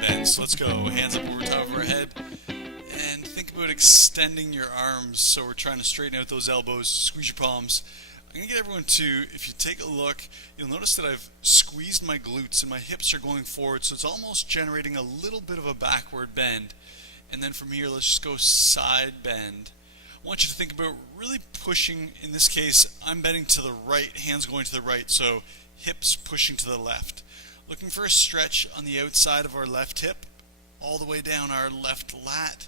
bend. So let's go. Hands up over top of our head. And think about extending your arms. So we're trying to straighten out those elbows, squeeze your palms. I'm going to get everyone to, if you take a look, you'll notice that I've squeezed my glutes and my hips are going forward. So it's almost generating a little bit of a backward bend. And then from here, let's just go side bend. I want you to think about really pushing. In this case, I'm bending to the right, hands going to the right, so hips pushing to the left. Looking for a stretch on the outside of our left hip, all the way down our left lat,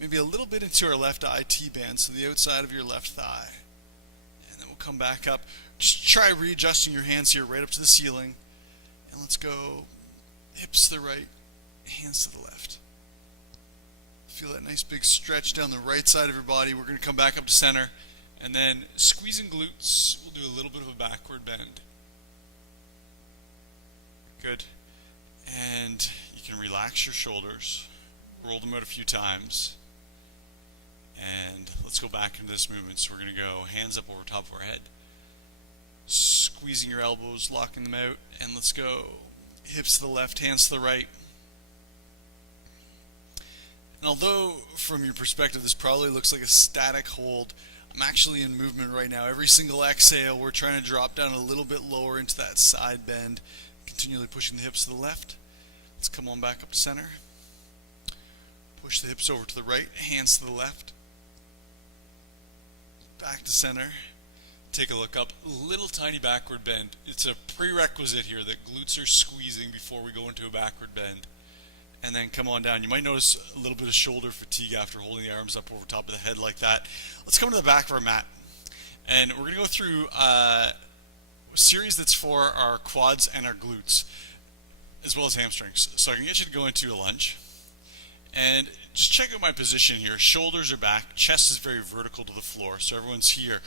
maybe a little bit into our left IT band, so the outside of your left thigh. And then we'll come back up. Just try readjusting your hands here right up to the ceiling. And let's go hips to the right, hands to the left. Feel that nice big stretch down the right side of your body. We're going to come back up to center. And then squeezing glutes, we'll do a little bit of a backward bend. Good. And you can relax your shoulders. Roll them out a few times. And let's go back into this movement. So we're going to go hands up over top of our head. Squeezing your elbows, locking them out. And let's go hips to the left, hands to the right. And although from your perspective this probably looks like a static hold, I'm actually in movement right now. Every single exhale we're trying to drop down a little bit lower into that side bend, continually pushing the hips to the left. Let's come on back up to center. Push the hips over to the right, hands to the left. Back to center. Take a look up, little tiny backward bend. It's a prerequisite here that glutes are squeezing before we go into a backward bend. And then come on down. You might notice a little bit of shoulder fatigue after holding the arms up over top of the head like that. Let's come to the back of our mat. And we're going to go through a series that's for our quads and our glutes, as well as hamstrings. So I can get you to go into a lunge. And just check out my position here. Shoulders are back. Chest is very vertical to the floor. So everyone's here.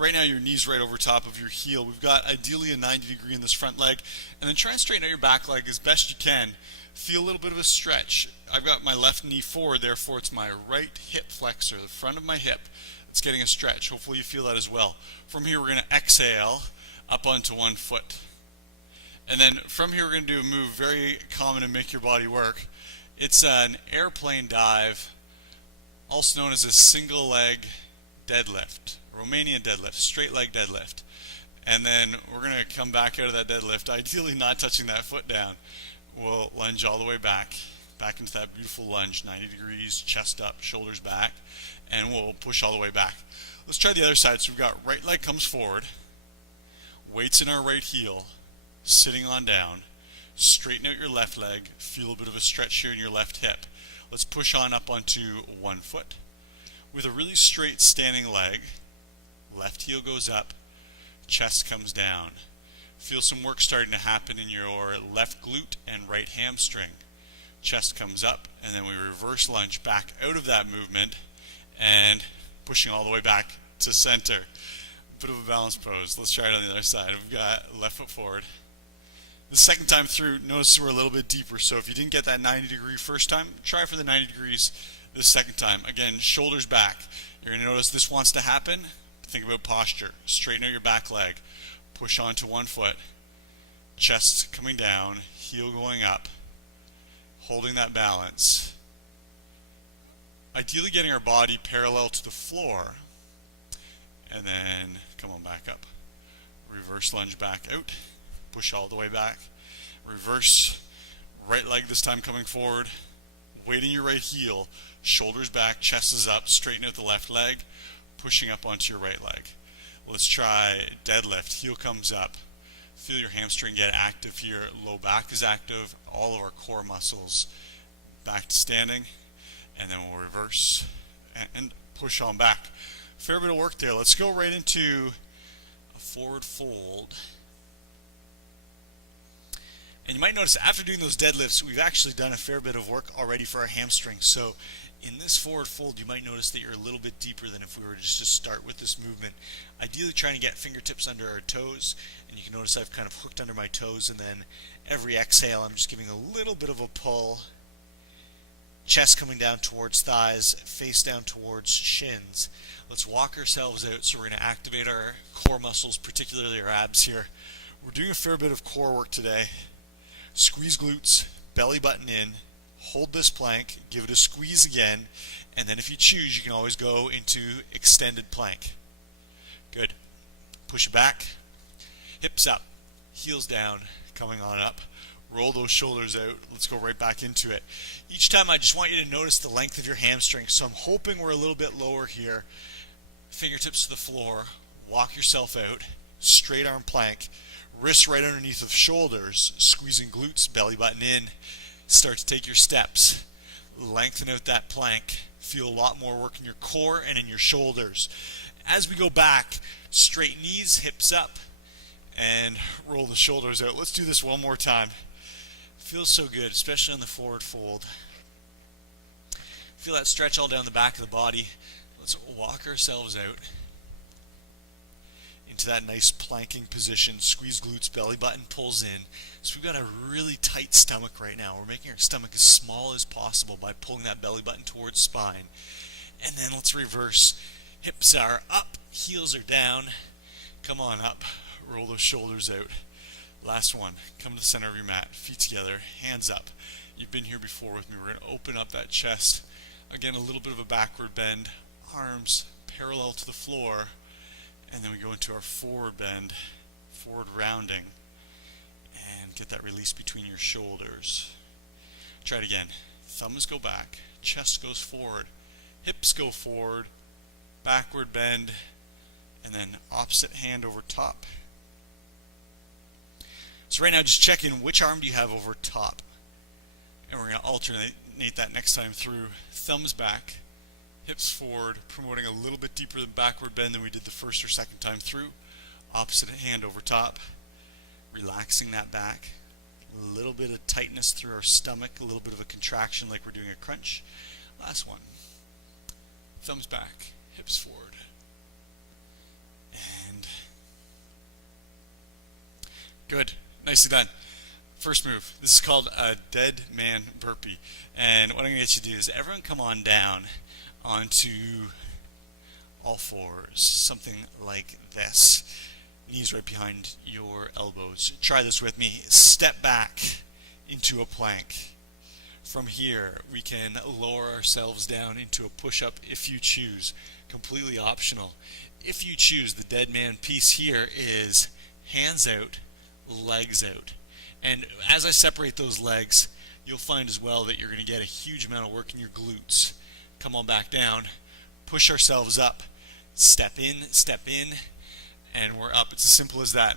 Right now your knee's right over top of your heel. We've got ideally a 90 degree in this front leg. And then try and straighten out your back leg as best you can. Feel a little bit of a stretch. I've got my left knee forward, therefore it's my right hip flexor, the front of my hip. It's getting a stretch. Hopefully you feel that as well. From here we're going to exhale up onto one foot. And then from here we're going to do a move very common to make your body work. It's an airplane dive, also known as a single leg deadlift, Romanian deadlift, straight leg deadlift. And then we're going to come back out of that deadlift, ideally not touching that foot down. We'll lunge all the way back into that beautiful lunge, 90 degrees, chest up, shoulders back, and we'll push all the way back. Let's try the other side. So we've got right leg comes forward, weights in our right heel, sitting on down, straighten out your left leg, feel a bit of a stretch here in your left hip. Let's push on up onto one foot. With a really straight standing leg, left heel goes up, chest comes down. Feel some work starting to happen in your left glute and right hamstring. Chest comes up, and then we reverse lunge back out of that movement and pushing all the way back to center. Bit of a balance pose. Let's try it on the other side. We've got left foot forward. The second time through, notice we're a little bit deeper. So if you didn't get that 90 degree first time, try for the 90 degrees the second time. Again, shoulders back. You're going to notice this wants to happen. Think about posture. Straighten out your back leg. Push onto one foot, chest coming down, heel going up, holding that balance. Ideally getting our body parallel to the floor, and then come on back up. Reverse lunge back out, push all the way back. Reverse, right leg this time coming forward, weight in your right heel, shoulders back, chest is up, straighten out the left leg, pushing up onto your right leg. Let's try deadlift. Heel comes up. Feel your hamstring get active here. Low back is active. All of our core muscles back to standing. And then we'll reverse and push on back. Fair bit of work there. Let's go right into a forward fold. And you might notice after doing those deadlifts, we've actually done a fair bit of work already for our hamstrings. So in this forward fold, you might notice that you're a little bit deeper than if we were just to start with this movement. Ideally trying to get fingertips under our toes, and you can notice I've kind of hooked under my toes, and then every exhale I'm just giving a little bit of a pull. Chest coming down towards thighs, face down towards shins. Let's walk ourselves out. So we're going to activate our core muscles, particularly our abs here. We're doing a fair bit of core work today. Squeeze glutes, belly button in, hold this plank, give it a squeeze again, and then if you choose, you can always go into extended plank. Good. Push it back, hips up, heels down, coming on up. Roll those shoulders out. Let's go right back into it. Each time I just want you to notice the length of your hamstring. So I'm hoping we're a little bit lower here. Fingertips to the floor. Walk yourself out. Straight arm plank. Wrists right underneath of shoulders. Squeezing glutes, belly button in. Start to take your steps. Lengthen out that plank. Feel a lot more work in your core and in your shoulders. As we go back, straight knees, hips up, and roll the shoulders out. Let's do this one more time. Feels so good, especially on the forward fold. Feel that stretch all down the back of the body. Let's walk ourselves out into that nice planking position. Squeeze glutes, belly button pulls in. So we've got a really tight stomach right now. We're making our stomach as small as possible by pulling that belly button towards spine. And then let's reverse. Hips are up, heels are down. Come on up. Roll those shoulders out. Last one. Come to the center of your mat. Feet together. Hands up. You've been here before with me. We're going to open up that chest. Again, a little bit of a backward bend. Arms parallel to the floor. And then we go into our forward bend. Forward rounding. And get that release between your shoulders. Try it again. Thumbs go back. Chest goes forward. Hips go forward. Backward bend. And then opposite hand over top. So right now just check in which arm do you have over top. And we're going to alternate that next time through. Thumbs back, hips forward, promoting a little bit deeper backward bend than we did the first or second time through. Opposite hand over top. Relaxing that back. A little bit of tightness through our stomach, a little bit of a contraction like we're doing a crunch. Last one. Thumbs back, hips forward. And good. Nicely done. First move. This is called a dead man burpee. And what I'm going to get you to do is everyone come on down onto all fours. Something like this. Knees right behind your elbows. Try this with me. Step back into a plank. From here, we can lower ourselves down into a push-up if you choose. Completely optional. If you choose, the dead man piece here is hands out, legs out. And as I separate those legs, you'll find as well that you're going to get a huge amount of work in your glutes. Come on back down, push ourselves up, step in, and we're up. It's as simple as that.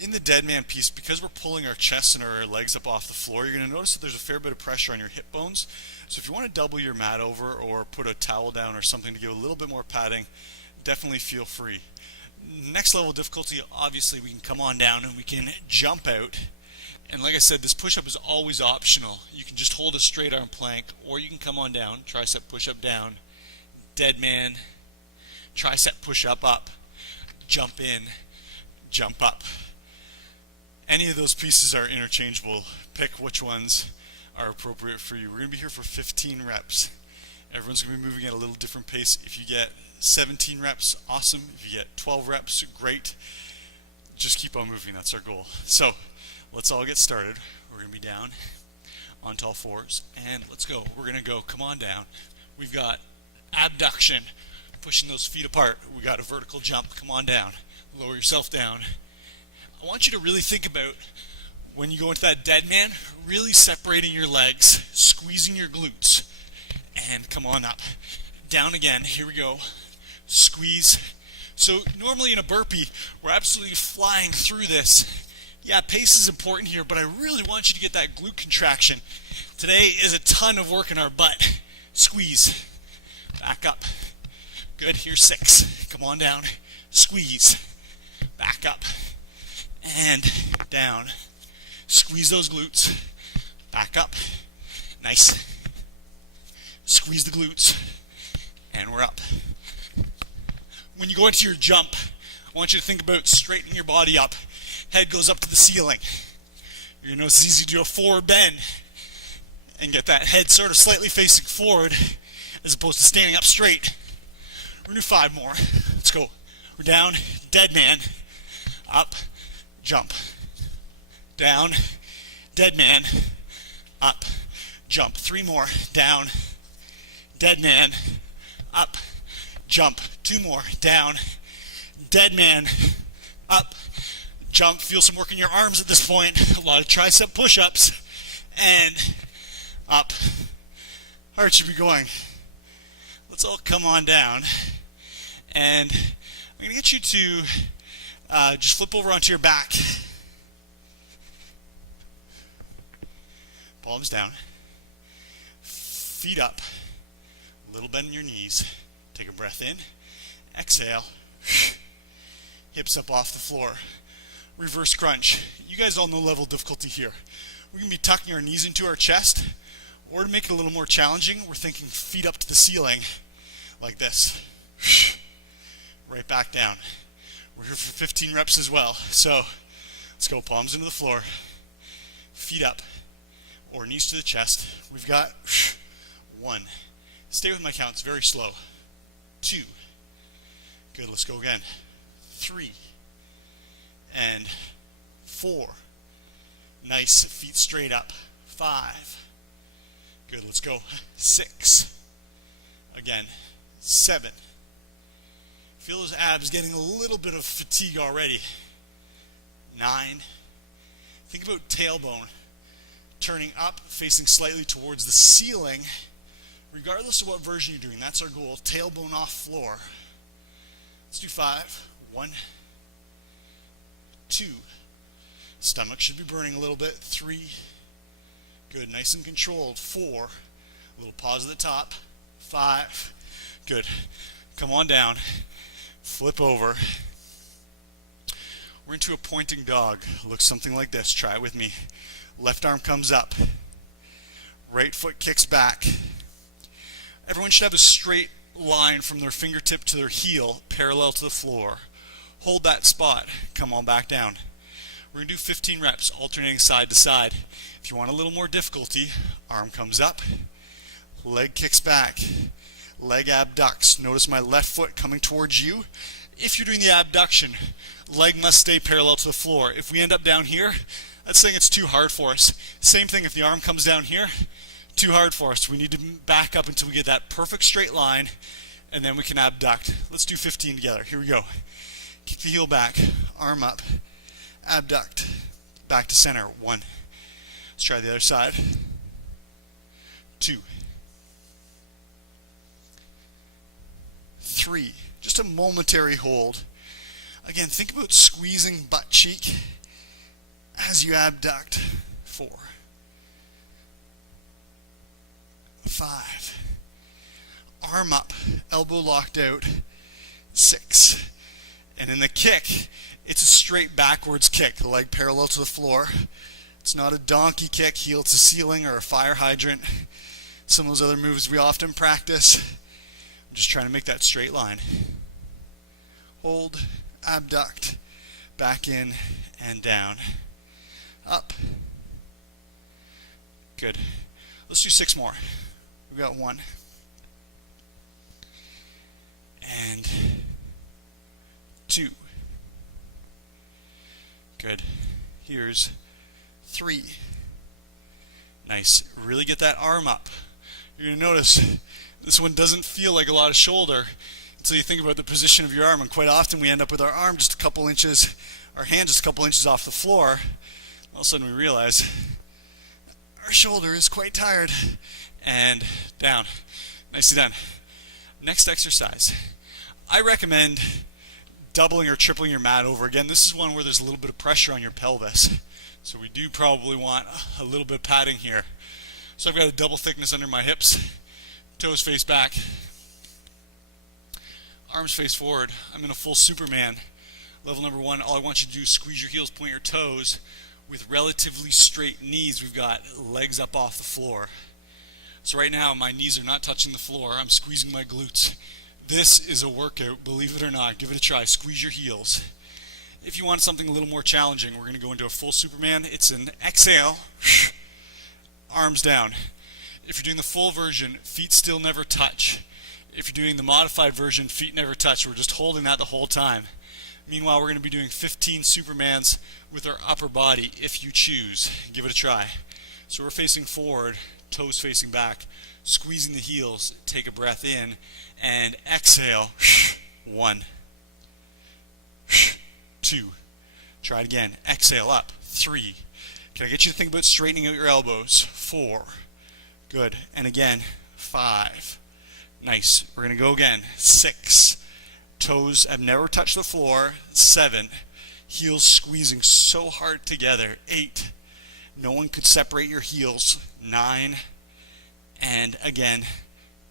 In the dead man piece, because we're pulling our chest and our legs up off the floor, you're going to notice that there's a fair bit of pressure on your hip bones. So if you want to double your mat over or put a towel down or something to give a little bit more padding, definitely feel free. Next level of difficulty, obviously we can come on down and we can jump out. And like I said, this push-up is always optional. You can just hold a straight arm plank, or you can come on down, tricep push-up down, dead man, tricep push-up up, jump in, jump up. Any of those pieces are interchangeable. Pick which ones are appropriate for you. We're going to be here for 15 reps. Everyone's going to be moving at a little different pace. If you get 17 reps, awesome. If you get 12 reps, great. Just keep on moving. That's our goal. So let's all get started. We're going to be down onto all fours. And let's go. We're going to go. Come on down. We've got abduction, pushing those feet apart. We got a vertical jump. Come on down. Lower yourself down. I want you to really think about when you go into that dead man, really separating your legs, squeezing your glutes, and come on up. Down again. Here we go. Squeeze. So normally in a burpee, we're absolutely flying through this. Yeah, pace is important here, but I really want you to get that glute contraction. Today is a ton of work in our butt. Squeeze. Back up. Good. Here's 6. Come on down. Squeeze. Back up. And down. Squeeze those glutes. Back up. Nice. Squeeze the glutes. And we're up. When you go into your jump, I want you to think about straightening your body up. Head goes up to the ceiling. You're going to notice it's easy to do a forward bend and get that head sort of slightly facing forward as opposed to standing up straight. We're going to do 5 more. Let's go. We're down, dead man, up, jump. Down, dead man, up, jump. 3 more, down, dead man, up, jump. 2 more, down, dead man, up, jump. Feel some work in your arms at this point. A lot of tricep push-ups, and up. Heart should be going. Let's all come on down, and I'm going to get you to just flip over onto your back. Palms down, feet up, a little bend in your knees. Take a breath in, exhale, hips up off the floor. Reverse crunch. You guys all know level of difficulty here. We're going to be tucking our knees into our chest, or to make it a little more challenging, we're thinking feet up to the ceiling, like this. Right back down. We're here for 15 reps as well. So let's go, palms into the floor, feet up, or knees to the chest. We've got 1. Stay with my counts, very slow. 2. Good, let's go again. 3. And 4. Nice, feet straight up. 5. Good, let's go. 6. Again. 7. Feel those abs getting a little bit of fatigue already. 9. Think about tailbone turning up, facing slightly towards the ceiling, regardless of what version you're doing. That's our goal. Tailbone off floor. Let's do 5. 1, 2. Stomach should be burning a little bit. 3. Good, nice and controlled. 4. A little pause at the top. 5. Good. Come on down. Flip over. We're into a pointing dog. Looks something like this. Try it with me. Left arm comes up. Right foot kicks back. Everyone should have a straight line from their fingertip to their heel, parallel to the floor. Hold that spot. Come on back down. We're going to do 15 reps, alternating side to side. If you want a little more difficulty, arm comes up, leg kicks back, leg abducts. Notice my left foot coming towards you. If you're doing the abduction, leg must stay parallel to the floor. If we end up down here, that's saying it's too hard for us. Same thing if the arm comes down here, too hard for us. We need to back up until we get that perfect straight line, and then we can abduct. Let's do 15 together. Here we go. Kick the heel back, arm up, abduct, back to center. 1. Let's try the other side. 2. 3. Just a momentary hold. Again, think about squeezing butt cheek as you abduct. 4. 5. Arm up, elbow locked out. 6. And in the kick, it's a straight backwards kick, the leg parallel to the floor. It's not a donkey kick, heel to ceiling, or a fire hydrant. Some of those other moves we often practice. I'm just trying to make that straight line. Hold, abduct, back in and down. Up. Good. Let's do 6 more. We've got 1. And 2. Good. Here's 3. Nice. Really get that arm up. You're going to notice this one doesn't feel like a lot of shoulder until you think about the position of your arm, and quite often we end up with our arm just a couple inches, our hand just a couple inches off the floor. All of a sudden we realize our shoulder is quite tired. And down. Nicely done. Next exercise. I recommend doubling or tripling your mat over. Again, this is one where there's a little bit of pressure on your pelvis. So we do probably want a little bit of padding here. So I've got a double thickness under my hips. Toes face back. Arms face forward. I'm in a full Superman. Level number 1, all I want you to do is squeeze your heels, point your toes. With relatively straight knees, we've got legs up off the floor. So right now, my knees are not touching the floor. I'm squeezing my glutes. This is a workout, believe it or not. Give it a try. Squeeze your heels. If you want something a little more challenging, we're going to go into a full Superman. It's an exhale, arms down. If you're doing the full version, feet still never touch. If you're doing the modified version, feet never touch. We're just holding that the whole time. Meanwhile, we're going to be doing 15 Supermans with our upper body if you choose. Give it a try. So we're facing forward, toes facing back, squeezing the heels, take a breath in, and exhale. 1, 2, try it again, exhale up, 3, can I get you to think about straightening out your elbows, 4, good, and again, 5, nice, we're going to go again, 6, toes have never touched the floor, 7, heels squeezing so hard together, 8, no one could separate your heels, 9, and again,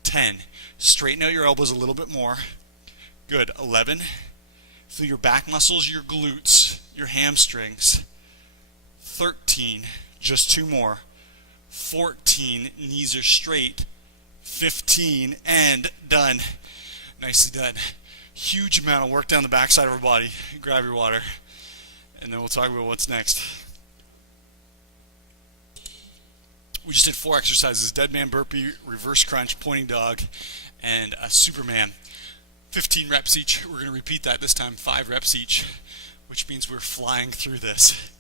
10. Straighten out your elbows a little bit more. Good. 11. Feel your back muscles, your glutes, your hamstrings. 13. Just 2 more. 14. Knees are straight. 15. And done. Nicely done. Huge amount of work down the backside of our body. Grab your water. And then we'll talk about what's next. We just did 4 exercises, dead man burpee, reverse crunch, pointing dog, and a Superman. 15 reps each. We're going to repeat that this time, 5 reps each, which means we're flying through this.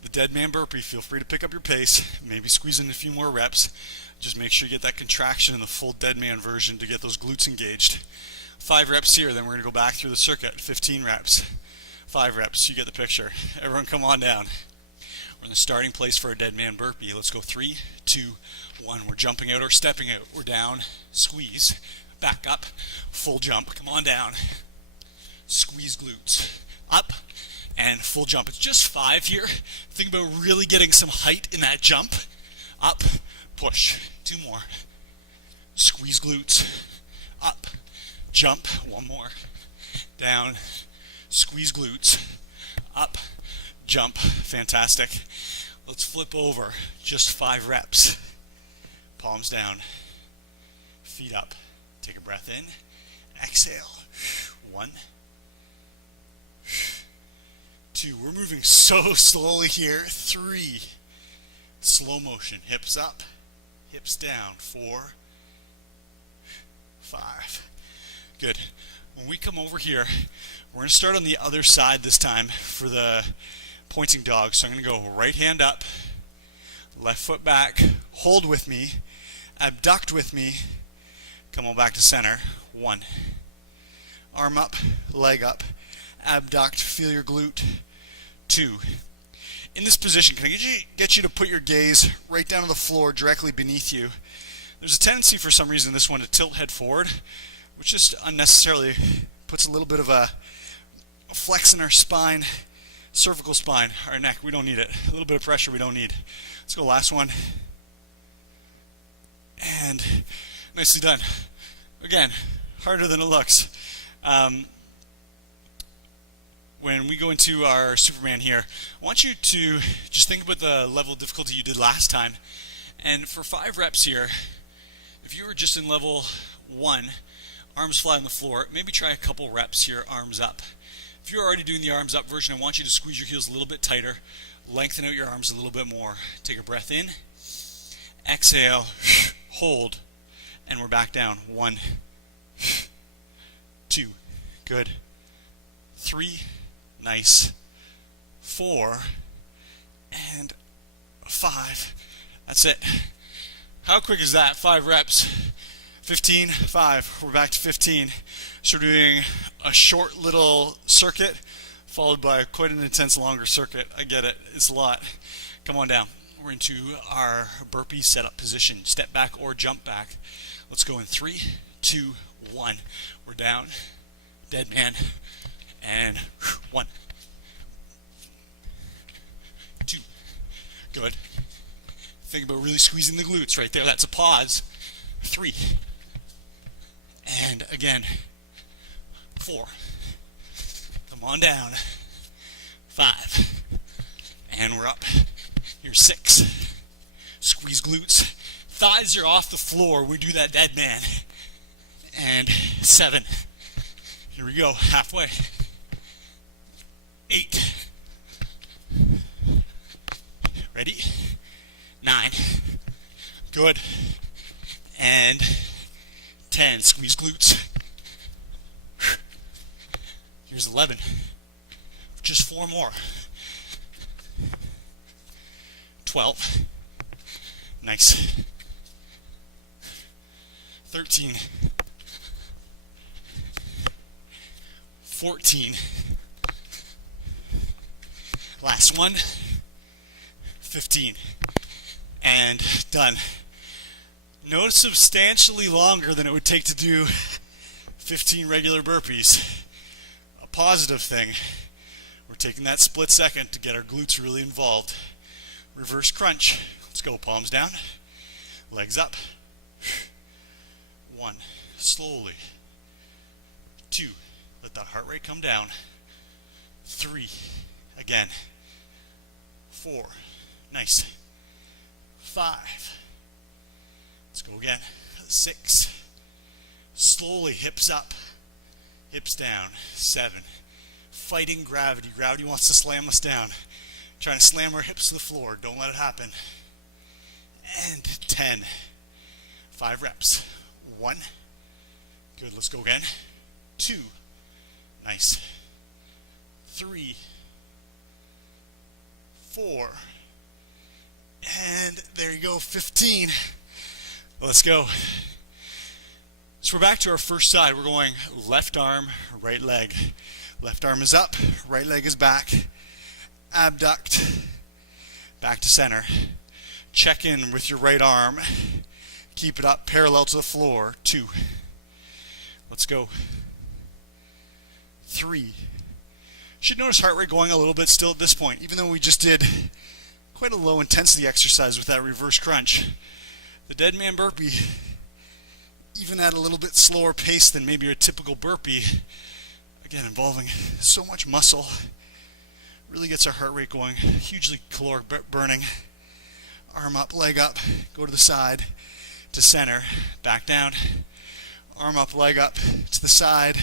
The dead man burpee, feel free to pick up your pace, maybe squeeze in a few more reps. Just make sure you get that contraction in the full dead man version to get those glutes engaged. 5 reps here, then we're going to go back through the circuit, 15 reps. 5 reps, you get the picture. Everyone come on down. We're in the starting place for a dead man burpee. Let's go 3, 2, 1. We're jumping out or stepping out. We're down, squeeze, back up, full jump. Come on down. Squeeze glutes, up, and full jump. It's just 5 here. Think about really getting some height in that jump. Up, push. 2 more. Squeeze glutes, up, jump. 1 more. Down, squeeze glutes, up, jump. Fantastic. Let's flip over. Just 5 reps. Palms down. Feet up. Take a breath in. Exhale. 1, 2. We're moving so slowly here. 3. Slow motion. Hips up. Hips down. 4, 5. Good. When we come over here, we're going to start on the other side this time for the pointing dog. So I'm going to go right hand up, left foot back, hold with me, abduct with me, come on back to center. 1. Arm up, leg up, abduct, feel your glute. 2. In this position, can I get you to put your gaze right down to the floor directly beneath you? There's a tendency for some reason in this one to tilt head forward, which just unnecessarily puts a little bit of a flex in our spine, cervical spine, our neck. We don't need it. A little bit of pressure we don't need. Let's go last one. And nicely done. Again, harder than it looks. When we go into our Superman here, I want you to just think about the level of difficulty you did last time. And for 5 reps here, if you were just in level 1, arms flat on the floor, maybe try a couple reps here, arms up. If you're already doing the arms up version, I want you to squeeze your heels a little bit tighter, lengthen out your arms a little bit more. Take a breath in, exhale, hold, and we're back down. 1, 2, good. 3, nice. 4, and 5. That's it. How quick is that? 5 reps. 15, 5. We're back to 15. So we're doing a short little circuit followed by quite an intense longer circuit. I get it. It's a lot. Come on down. We're into our burpee setup position. Step back or jump back. Let's go in 3, 2, 1. We're down. Dead man. And 1, 2. Good. Think about really squeezing the glutes right there. That's a pause. 3. And again. 4. Come on down. 5. And we're up. Here's 6. Squeeze glutes. Thighs are off the floor. We do that dead man. And 7. Here we go. Halfway. 8. Ready? 9. Good. And 10. Squeeze glutes. Here's 11. Just 4 more. 12. Nice. 13. 14. Last one. 15. And done. Notice substantially longer than it would take to do 15 regular burpees. A positive thing. We're taking that split second to get our glutes really involved. Reverse crunch. Let's go. Palms down. Legs up. 1. Slowly. 2. Let that heart rate come down. 3. Again. 4. Nice. 5. Let's go again. 6. Slowly, hips up, hips down. 7. Fighting gravity. Gravity wants to slam us down. Trying to slam our hips to the floor. Don't let it happen. And 10. 5 reps. 1. Good. Let's go again. 2. Nice. 3. 4. And there you go. 15. Let's go. So we're back to our first side. We're going left arm, right leg. Left arm is up, right leg is back. Abduct, back to center. Check in with your right arm. Keep it up parallel to the floor. 2. Let's go. 3. Should notice heart rate going a little bit still at this point, even though we just did quite a low intensity exercise with that reverse crunch. The dead man burpee, even at a little bit slower pace than maybe a typical burpee, again involving so much muscle, really gets our heart rate going, hugely caloric burning. Arm up, leg up, go to the side, to center, back down. Arm up, leg up, to the side,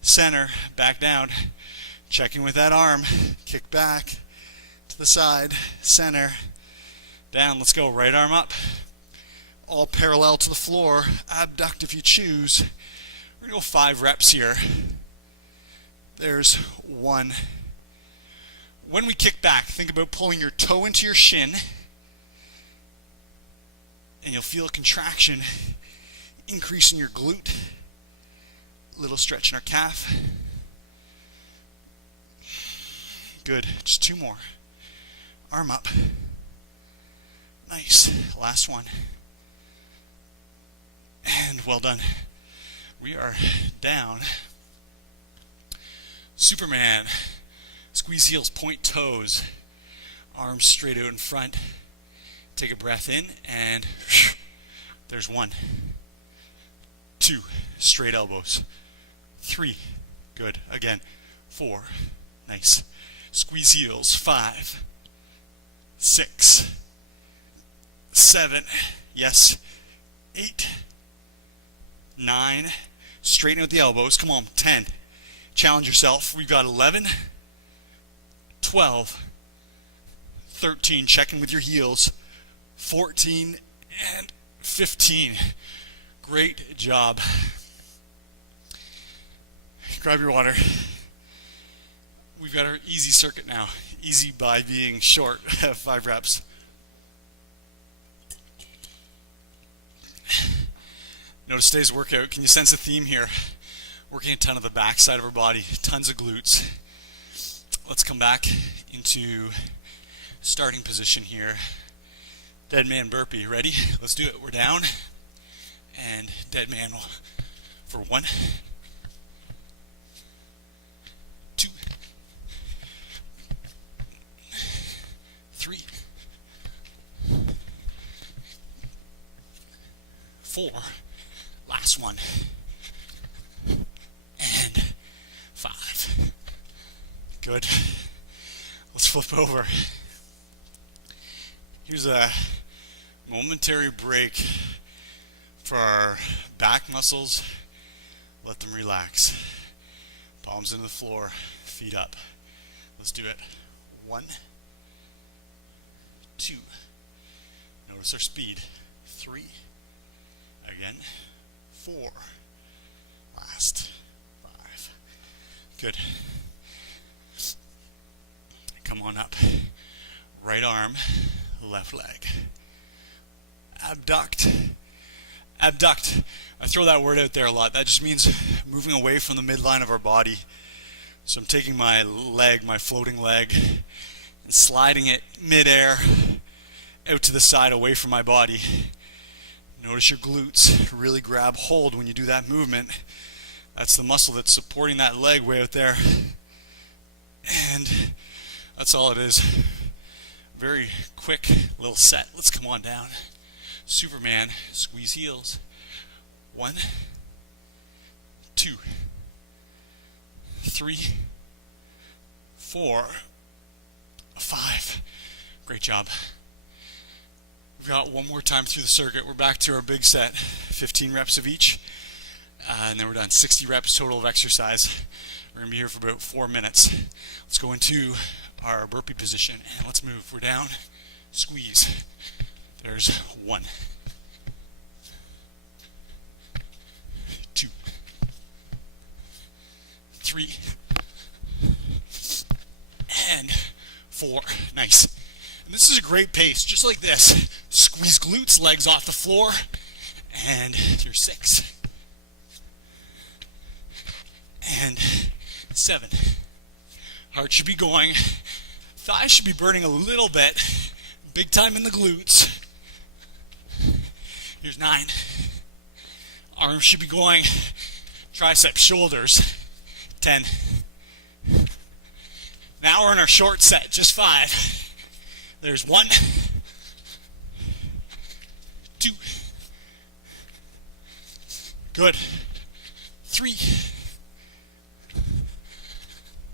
center, back down. Checking with that arm, kick back, to the side, center, down. Let's go, right arm up. All parallel to the floor, abduct if you choose. We're going to go 5 reps here. There's 1. When we kick back, think about pulling your toe into your shin, and you'll feel a contraction, increase in your glute, little stretch in our calf. Good, just 2 more. Arm up. Nice, last one. And well done. We are down. Superman. Squeeze heels, point toes. Arms straight out in front. Take a breath in and there's 1. 2. Straight elbows. 3. Good. Again. 4. Nice. Squeeze heels. 5. 6. 7. Yes. 8. 9. Straighten out the elbows. Come on. 10. Challenge yourself. We've got 11. 12. 13. Check in with your heels. 14. And 15. Great job. Grab your water. We've got our easy circuit now. Easy by being short. 5 reps. Notice today's workout. Can you sense a theme here? Working a ton of the back side of our body. Tons of glutes. Let's come back into starting position here. Dead man burpee. Ready? Let's do it. We're down. And dead man for 1. 2. 3. 4. Last one. And 5. Good. Let's flip over. Here's a momentary break for our back muscles. Let them relax. Palms into the floor, feet up. Let's do it. 1. 2. Notice our speed. 3. Again. 4. Last. 5. Good. Come on up. Right arm, left leg. abduct, abduct. I throw that word out there a lot. That just means moving away from the midline of our body. So I'm taking my leg, my floating leg, and sliding it midair out to the side away from my body. Notice your glutes really grab hold when you do that movement. That's the muscle that's supporting that leg way out there. And that's all it is. Very quick little set. Let's come on down. Superman, squeeze heels. 1, 2, 3, 4, 5. Great job. We've got one more time through the circuit. We're back to our big set, 15 reps of each, and then we're done. 60 reps total of exercise. We're going to be here for about 4 minutes. Let's go into our burpee position, and let's move. We're down, squeeze. There's 1, 2, 3, and 4. Nice. And this is a great pace, just like this. Squeeze glutes, legs off the floor, and through 6, and 7. Heart should be going. Thighs should be burning a little bit. Big time in the glutes. Here's 9. Arms should be going. Triceps, shoulders. 10. Now we're in our short set, just 5. There's 1, 2, good, 3,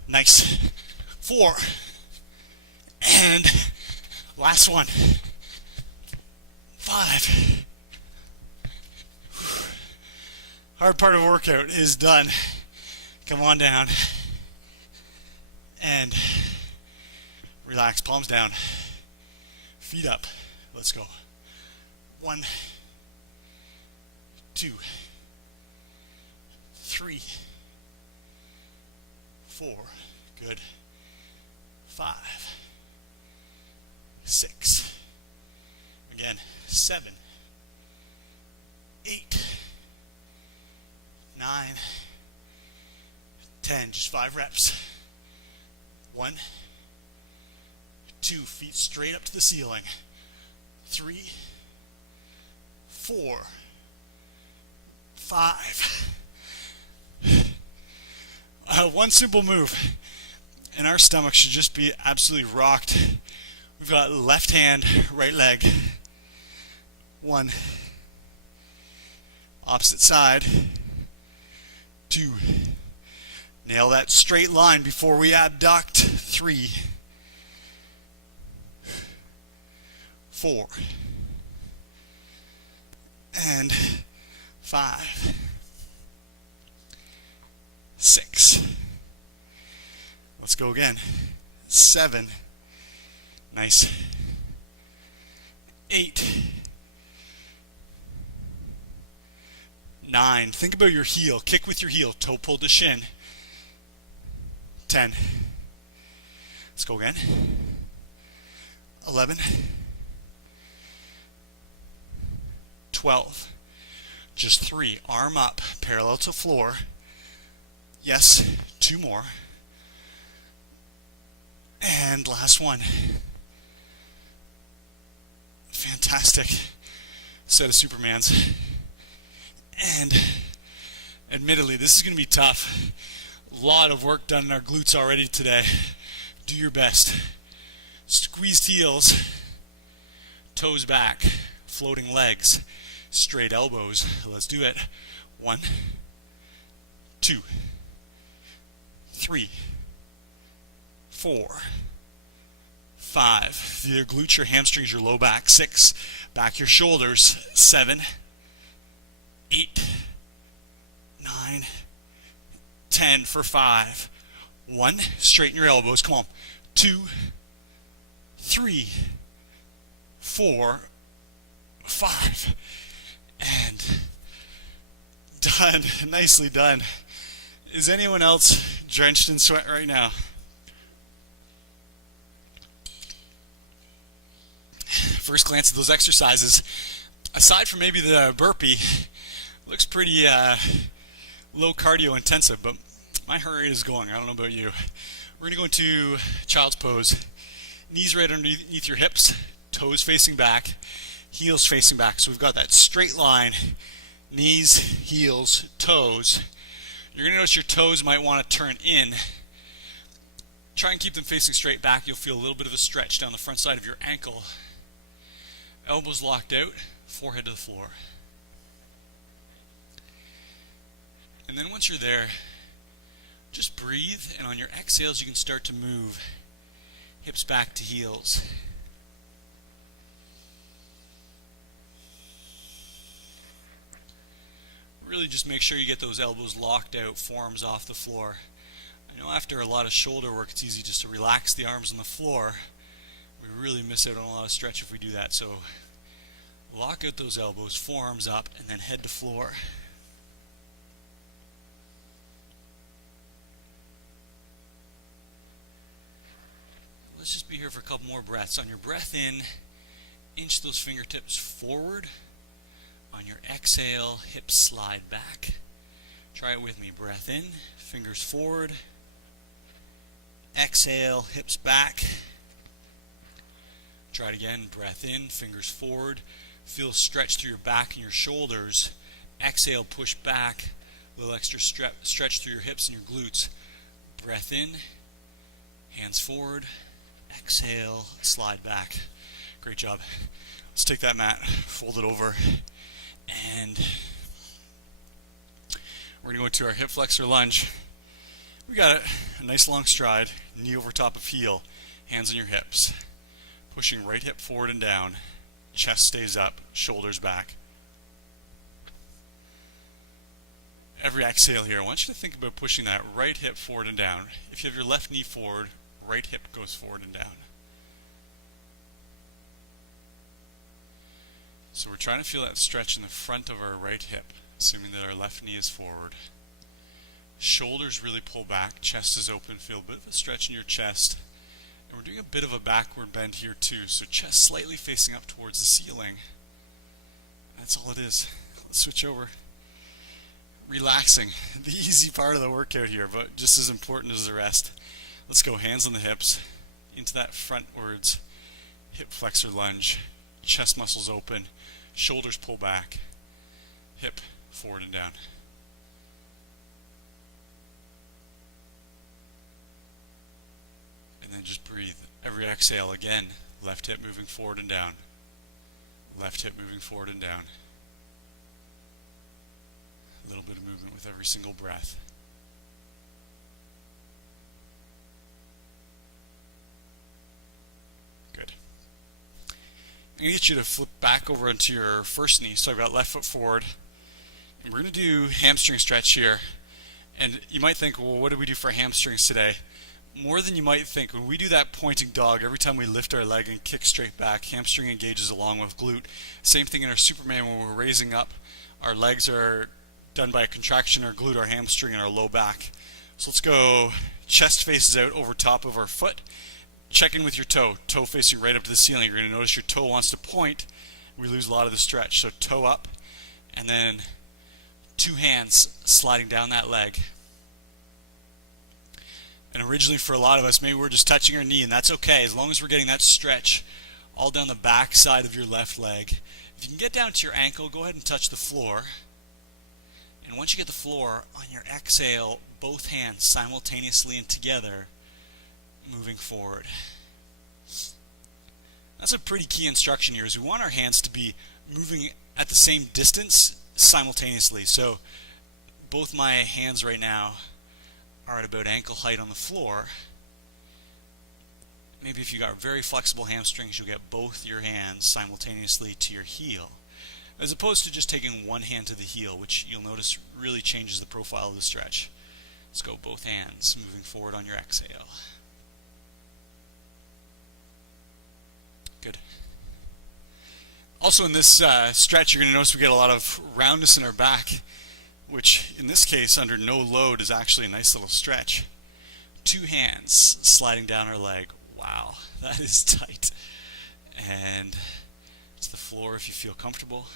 nice, 4, and last one, 5. Hard part of the workout is done. Come on down and relax, palms down. Feet up. Let's go. 1, 2, 3, 4. Good. 5, 6. Again. 7, 8, 9, 10. Just 5 reps. 1, 2, feet straight up to the ceiling. 3, 4, 5. One simple move, and our stomach should just be absolutely rocked. We've got left hand, right leg. 1, opposite side. 2, nail that straight line before we abduct. 3, 4, and 5, 6. Let's go again. 7. Nice. 8. 9. Think about your heel. Kick with your heel. Toe pulled to shin. 10. Let's go again. 11. 12. Just 3. Arm up, parallel to floor. Yes, 2 more. And last one. Fantastic set of Supermans. And admittedly, this is going to be tough. A lot of work done in our glutes already today. Do your best. Squeezed heels, toes back, floating legs, straight elbows. Let's do it. 1, 2, 3, 4, 5. Your glutes, your hamstrings, your low back. 6. Back your shoulders. 7, 8, 9, 10 for 5. 1. Straighten your elbows. Come on. 2, 3, 4, 5. And done. Nicely done. Is anyone else drenched in sweat right now? First glance at those exercises, aside from maybe the burpee, looks pretty low cardio intensive, but my heart rate is going. I don't know about you. We're going to go into child's pose. Knees right underneath your hips, toes facing back, heels facing back. So we've got that straight line, knees, heels, toes. You're going to notice your toes might want to turn in. Try and keep them facing straight back. You'll feel a little bit of a stretch down the front side of your ankle. Elbows locked out, forehead to the floor. And then once you're there, just breathe, and on your exhales you can start to move hips back to heels. Really just make sure you get those elbows locked out, forearms off the floor. I know after a lot of shoulder work it's easy just to relax the arms on the floor. We really miss out on a lot of stretch if we do that, so lock out those elbows, forearms up, and then head to floor. Let's just be here for a couple more breaths. On your breath in, inch those fingertips forward. On your exhale, hips slide back. Try it with me. Breath in, fingers forward. Exhale, hips back. Try it again. Breath in, fingers forward. Feel stretch through your back and your shoulders. Exhale, push back. A little extra stretch through your hips and your glutes. Breath in, hands forward. Exhale, slide back. Great job. Let's take that mat, fold it over, and we're going to go into our hip flexor lunge. We got a nice long stride, knee over top of heel, hands on your hips. Pushing right hip forward and down, chest stays up, shoulders back. Every exhale here, I want you to think about pushing that right hip forward and down. If you have your left knee forward, right hip goes forward and down. So we're trying to feel that stretch in the front of our right hip, assuming that our left knee is forward. Shoulders really pull back, chest is open, feel a bit of a stretch in your chest. And we're doing a bit of a backward bend here too, so chest slightly facing up towards the ceiling. That's all it is. Let's switch over. Relaxing, the easy part of the workout here, but just as important as the rest. Let's go, hands on the hips, into that frontwards hip flexor lunge. Chest muscles open, shoulders pull back, hip forward and down. And then just breathe. Every exhale again, left hip moving forward and down. Left hip moving forward and down. A little bit of movement with every single breath. Good. I'm going to get you to flip back over onto your first knee. So I've got left foot forward. And we're going to do hamstring stretch here. And you might think, well, what do we do for hamstrings today? More than you might think. When we do that pointing dog, every time we lift our leg and kick straight back, hamstring engages along with glute. Same thing in our Superman when we're raising up. Our legs are done by a contraction in our glute, our hamstring, and our low back. So let's go chest faces out over top of our foot. Check in with your toe. Toe facing right up to the ceiling. You're going to notice your toe wants to point. We lose a lot of the stretch. So toe up, and then two hands sliding down that leg. And originally for a lot of us, maybe we're just touching our knee, and that's okay as long as we're getting that stretch all down the back side of your left leg. If you can get down to your ankle, go ahead and touch the floor. And once you get the floor, on your exhale, both hands simultaneously and together, moving forward. That's a pretty key instruction here, is we want our hands to be moving at the same distance simultaneously. So both my hands right now are at about ankle height on the floor. Maybe if you got very flexible hamstrings, you'll get both your hands simultaneously to your heel, as opposed to just taking one hand to the heel, which you'll notice really changes the profile of the stretch. Let's go, both hands moving forward on your exhale. Good. Also in this stretch, you're going to notice we get a lot of roundness in our back, which in this case, under no load, is actually a nice little stretch. Two hands sliding down our leg. Wow, that is tight. And to the floor if you feel comfortable.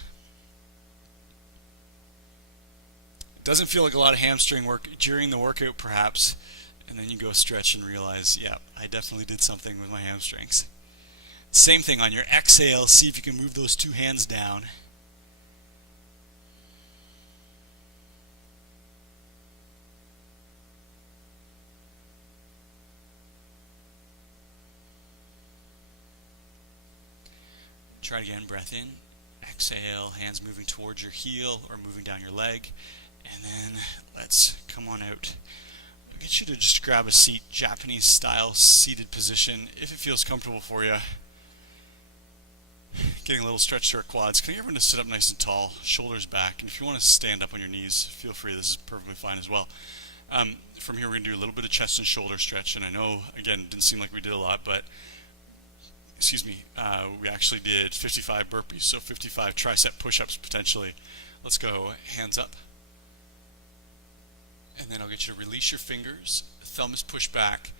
It doesn't feel like a lot of hamstring work during the workout perhaps, and then you go stretch and realize, yeah, I definitely did something with my hamstrings. Same thing on your exhale, see if you can move those two hands down. Try it again, breath in, exhale, hands moving towards your heel or moving down your leg, and then let's come on out. I'll get you to just grab a seat, Japanese style seated position, if it feels comfortable for you. Getting a little stretch to our quads. Can I get everyone to sit up nice and tall, shoulders back, and if you want to stand up on your knees, feel free, this is perfectly fine as well. From here we're going to do a little bit of chest and shoulder stretch, and I know, again, it didn't seem like we did a lot, but we actually did 55 burpees, so 55 tricep push-ups potentially. Let's go, hands up. And then I'll get you to release your fingers, thumb is pushed back.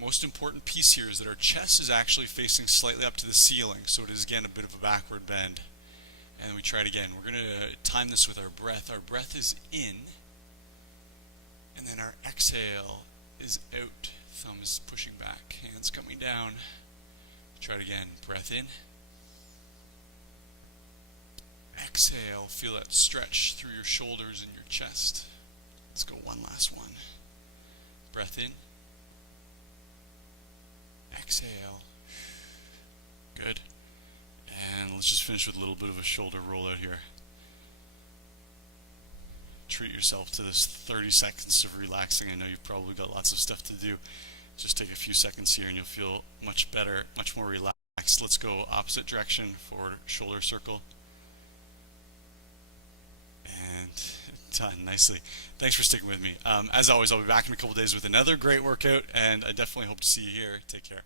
Most important piece here is that our chest is actually facing slightly up to the ceiling, so it is again a bit of a backward bend. And then we try it again. We're going to time this with our breath. Our breath is in, and then our exhale is out. Thumb is pushing back, hands coming down. Try it again. Breath in. Exhale. Feel that stretch through your shoulders and your chest. Let's go one last one. Breath in. Exhale. Good. And let's just finish with a little bit of a shoulder roll out here. Treat yourself to this 30 seconds of relaxing. I know you've probably got lots of stuff to do. Just take a few seconds here and you'll feel much better, much more relaxed. Let's go opposite direction, forward shoulder circle. And done nicely. Thanks for sticking with me. As always, I'll be back in a couple days with another great workout, and I definitely hope to see you here. Take care.